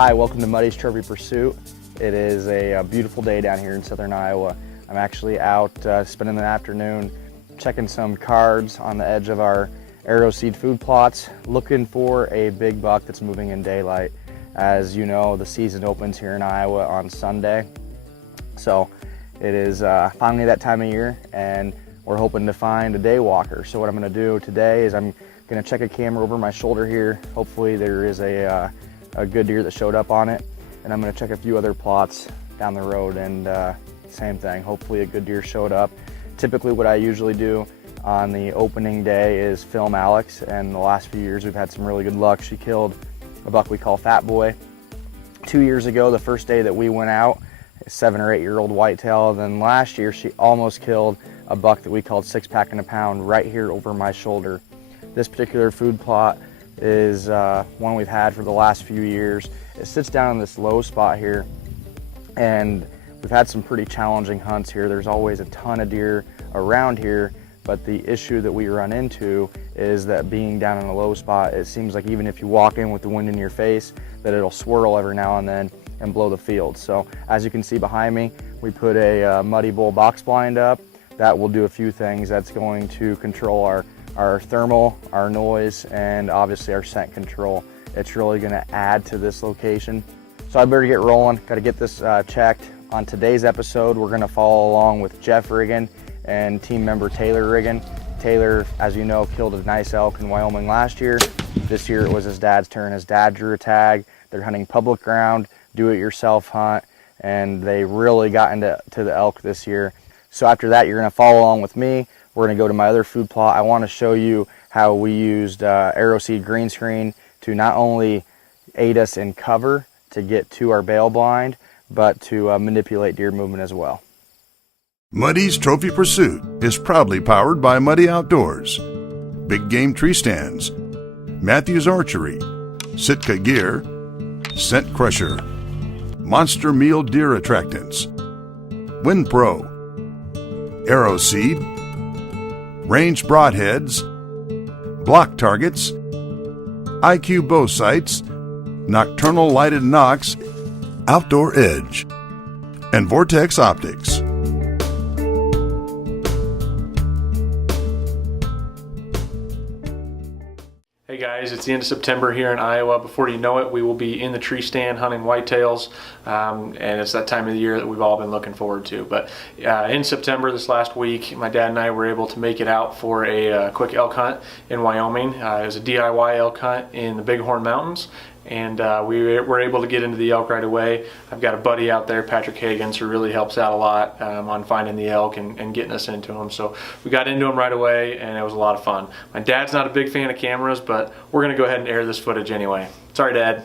Hi, welcome to Muddy's Trophy Pursuit. It is a beautiful day down here in southern Iowa. I'm actually out spending the afternoon checking some cards on the edge of our arrow seed food plots, looking for a big buck that's moving in daylight. As you know, the season opens here in Iowa on Sunday. So it is finally that time of year, and we're hoping to find a day walker. So what I'm going to do today is I'm going to check a camera over my shoulder here. Hopefully there is a good deer that showed up on it, and I'm going to check a few other plots down the road, and same thing, hopefully a good deer showed up. Typically what I usually do on the opening day is film Alex, and the last few years we've had some really good luck. She killed a buck we call Fat Boy 2 years ago, the first day that we went out, a 7 or 8 year old whitetail. Then last year she almost killed a buck that we called 6 Pack and a Pound right here over my shoulder. This particular food plot is one we've had for the last few years. It sits down in this low spot here, and we've had some pretty challenging hunts here. There's always a ton of deer around here, but the issue that we run into is that being down in a low spot, it seems like even if you walk in with the wind in your face, that it'll swirl every now and then and blow the field. So as you can see behind me, we put a Muddy Bull box blind up. That will do a few things. That's going to control our thermal, our noise, and obviously our scent control. It's really going to add to this location. So I better get rolling. Got to get this checked. On today's episode, we're going to follow along with Jeff Riggen and team member Taylor Riggen. Taylor, as you know, killed a nice elk in Wyoming last year. This year it was his dad's turn. His dad drew a tag. They're hunting public ground, do-it-yourself hunt, and they really got into the elk this year. So after that, you're going to follow along with me. We're going to go to my other food plot. I want to show you how we used arrow seed green screen to not only aid us in cover to get to our bail blind, but to manipulate deer movement as well. Muddy's Trophy Pursuit is proudly powered by Muddy Outdoors, Big Game Tree Stands, Matthews Archery, Sitka Gear, Scent Crusher, Monster Meal Deer Attractants, Wind Pro, Arrow Seed, Range Broadheads, Block Targets, IQ Bow Sights, Nocturnal Lighted Nocks, Outdoor Edge, and Vortex Optics. Hey guys, it's the end of September here in Iowa. Before you know it, we will be in the tree stand hunting whitetails, and it's that time of the year that we've all been looking forward to. But in September, this last week, my dad and I were able to make it out for a quick elk hunt in Wyoming. It was a DIY elk hunt in the Bighorn Mountains, and we were able to get into the elk right away. I've got a buddy out there, Patrick Higgins, who really helps out a lot on finding the elk and getting us into them. So we got into them right away, and it was a lot of fun. My dad's not a big fan of cameras, but we're going to go ahead and air this footage anyway. Sorry, Dad.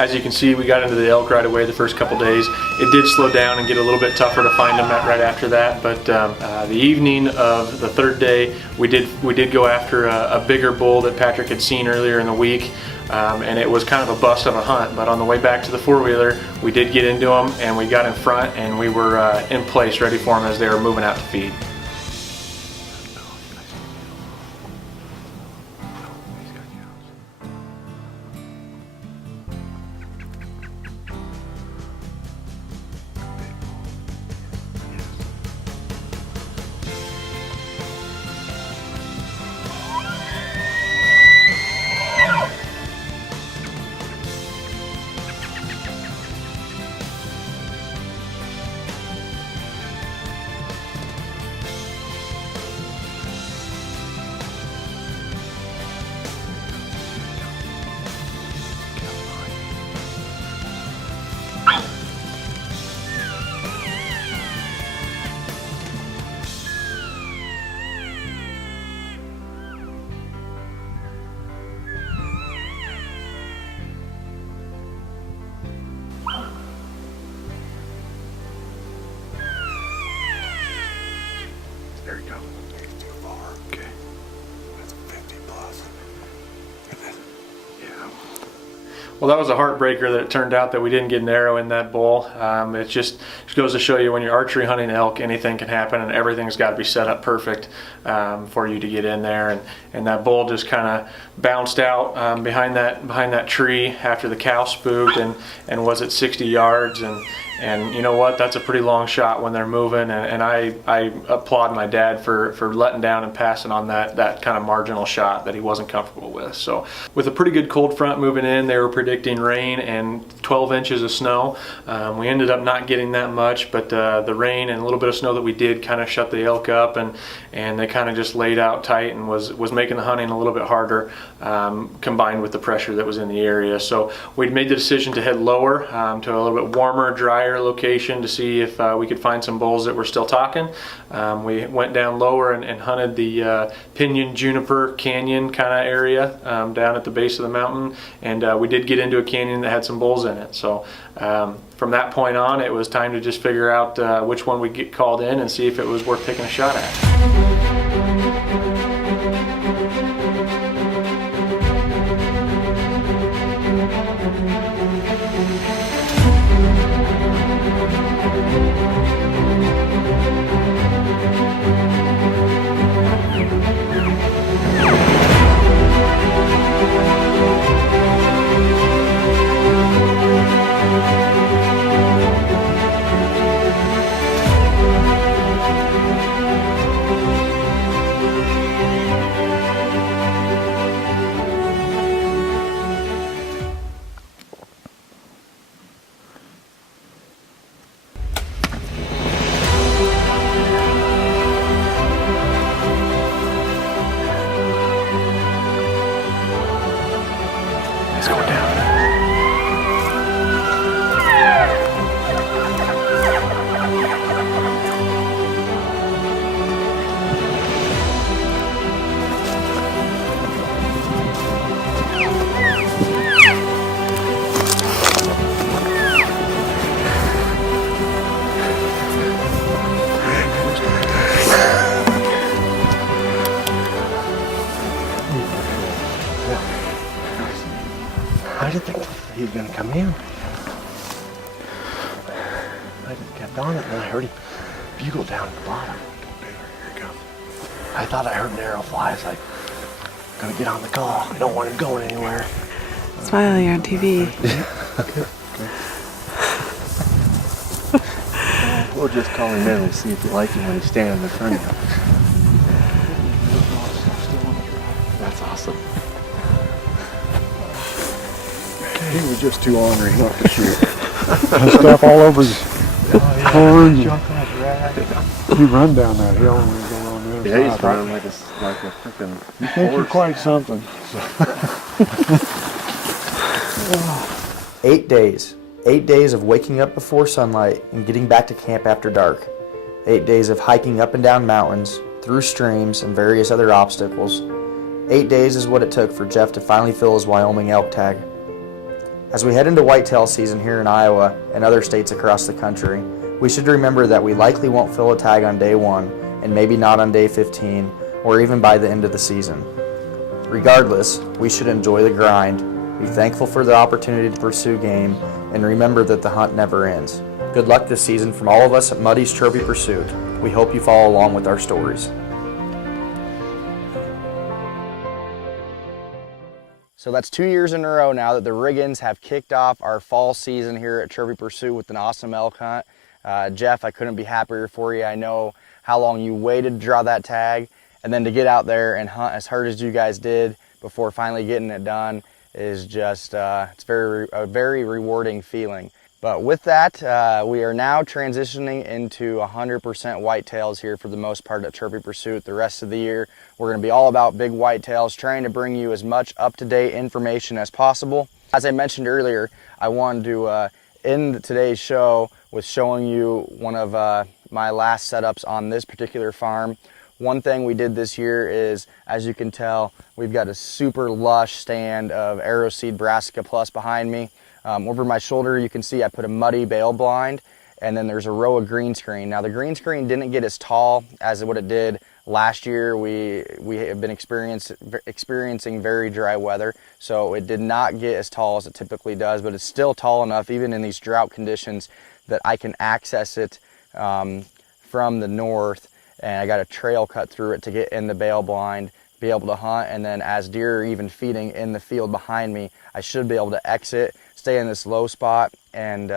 as you can see, we got into the elk right away the first couple days. It did slow down and get a little bit tougher to find them right after that, but the evening of the third day, we did go after a bigger bull that Patrick had seen earlier in the week. And it was kind of a bust of a hunt, but on the way back to the four-wheeler, we did get into them and we got in front and we were in place ready for them as they were moving out to feed. There you go. Too far. Okay. That's 50 plus. Yeah. Well, that was a heartbreaker that it turned out that we didn't get an arrow in that bull. It just goes to show you when you're archery hunting elk, anything can happen and everything's got to be set up perfect for you to get in there. And that bull just kind of bounced out behind that tree after the cow spooked and was at 60 yards. And you know what? That's a pretty long shot when they're moving. And I applaud my dad for letting down and passing on that kind of marginal shot that he wasn't comfortable with. So with a pretty good cold front moving in, they were predicting rain and 12 inches of snow. We ended up not getting that much, but the rain and a little bit of snow that we did kind of shut the elk up, and they kind of just laid out tight and was making the hunting a little bit harder, combined with the pressure that was in the area. So we'd made the decision to head lower to a little bit warmer, drier location to see if we could find some bulls that were still talking. We went down lower and hunted the Pinyon Juniper Canyon kind of area down at the base of the mountain, and we did get into a canyon that had some bulls in it. So from that point on, it was time to just figure out which one we'd get called in and see if it was worth taking a shot at. Let's go down. I didn't think he was going to come in. I just kept on it, and I heard him bugle down at the bottom. Here he comes. I thought I heard an arrow fly. I was like, gonna get on the call. I don't want him going anywhere. Smile, you're on TV. We'll just call him in and see if you like him when he's standing in front of you. That's awesome. He was just too ornery not to shoot. Stuff all over his horns. He run down that hill and we go on the other Yeah, he's side. running like a freaking You think you're quite something. 8 days. 8 days of waking up before sunlight and getting back to camp after dark. 8 days of hiking up and down mountains, through streams, and various other obstacles. 8 days is what it took for Jeff to finally fill his Wyoming elk tag. As we head into whitetail season here in Iowa and other states across the country, we should remember that we likely won't fill a tag on day 1 and maybe not on day 15 or even by the end of the season. Regardless, we should enjoy the grind, be thankful for the opportunity to pursue game, and remember that the hunt never ends. Good luck this season from all of us at Muddy's Trophy Pursuit. We hope you follow along with our stories. So that's 2 years in a row now that the Riggens have kicked off our fall season here at Trophy Pursuit with an awesome elk hunt. Jeff, I couldn't be happier for you. I know how long you waited to draw that tag, and then to get out there and hunt as hard as you guys did before finally getting it done is just, it's a very rewarding feeling. But with that, we are now transitioning into 100% whitetails here for the most part at Trophy Pursuit. The rest of the year, we're going to be all about big whitetails, trying to bring you as much up-to-date information as possible. As I mentioned earlier, I wanted to end today's show with showing you one of my last setups on this particular farm. One thing we did this year is, as you can tell, we've got a super lush stand of Arrow Seed Brassica Plus behind me. Over my shoulder, you can see I put a muddy bale blind, and then there's a row of green screen. Now the green screen didn't get as tall as what it did last year. We have been experiencing very dry weather, so it did not get as tall as it typically does, but it's still tall enough, even in these drought conditions, that I can access it from the north, and I got a trail cut through it to get in the bale blind, be able to hunt, and then as deer are even feeding in the field behind me, I should be able to exit, stay in this low spot, and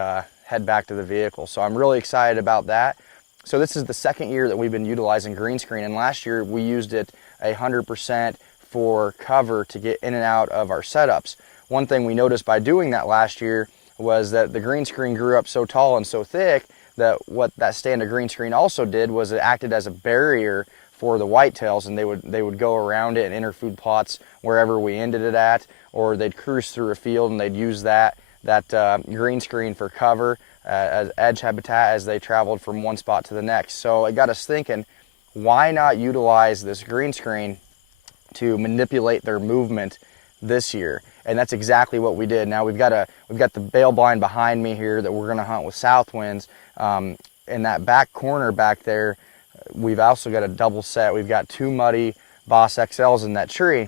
head back to the vehicle. So I'm really excited about that. So this is the second year that we've been utilizing green screen, and last year we used it 100% for cover to get in and out of our setups. One thing we noticed by doing that last year was that the green screen grew up so tall and so thick that what that stand of green screen also did was it acted as a barrier for the whitetails, and they would go around it and enter food plots wherever we ended it at, or they'd cruise through a field and they'd use that green screen for cover as edge habitat as they traveled from one spot to the next. So it got us thinking, why not utilize this green screen to manipulate their movement this year? And that's exactly what we did. Now we've got the bale blind behind me here that we're going to hunt with south winds. In that back corner back there, we've also got a double set. We've got 2 muddy Boss XLs in that tree,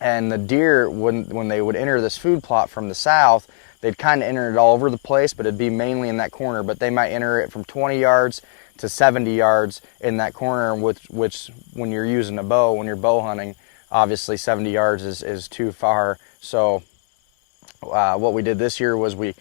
and the deer, when they would enter this food plot from the south, they'd kind of enter it all over the place, but it'd be mainly in that corner. But they might enter it from 20 yards to 70 yards in that corner, which when you're using a bow, when you're bow hunting, obviously 70 yards is too far. So what we did this year was we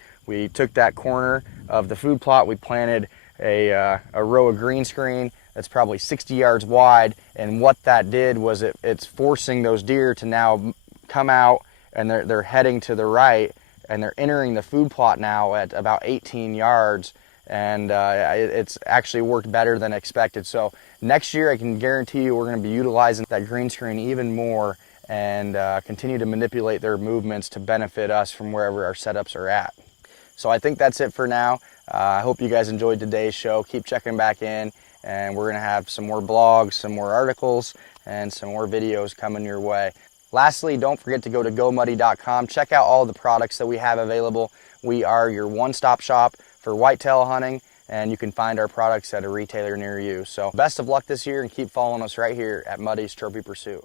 took that corner of the food plot, we planted a row of green screen that's probably 60 yards wide, and what that did was it's forcing those deer to now come out, and they're heading to the right, and they're entering the food plot now at about 18 yards, and it's actually worked better than expected. So next year I can guarantee you we're going to be utilizing that green screen even more and continue to manipulate their movements to benefit us from wherever our setups are at. So I think that's it for now. I hope you guys enjoyed today's show. Keep checking back in, and we're going to have some more blogs, some more articles, and some more videos coming your way. Lastly, don't forget to go to GoMuddy.com. Check out all the products that we have available. We are your one-stop shop for whitetail hunting, and you can find our products at a retailer near you. So best of luck this year, and keep following us right here at Muddy's Trophy Pursuit.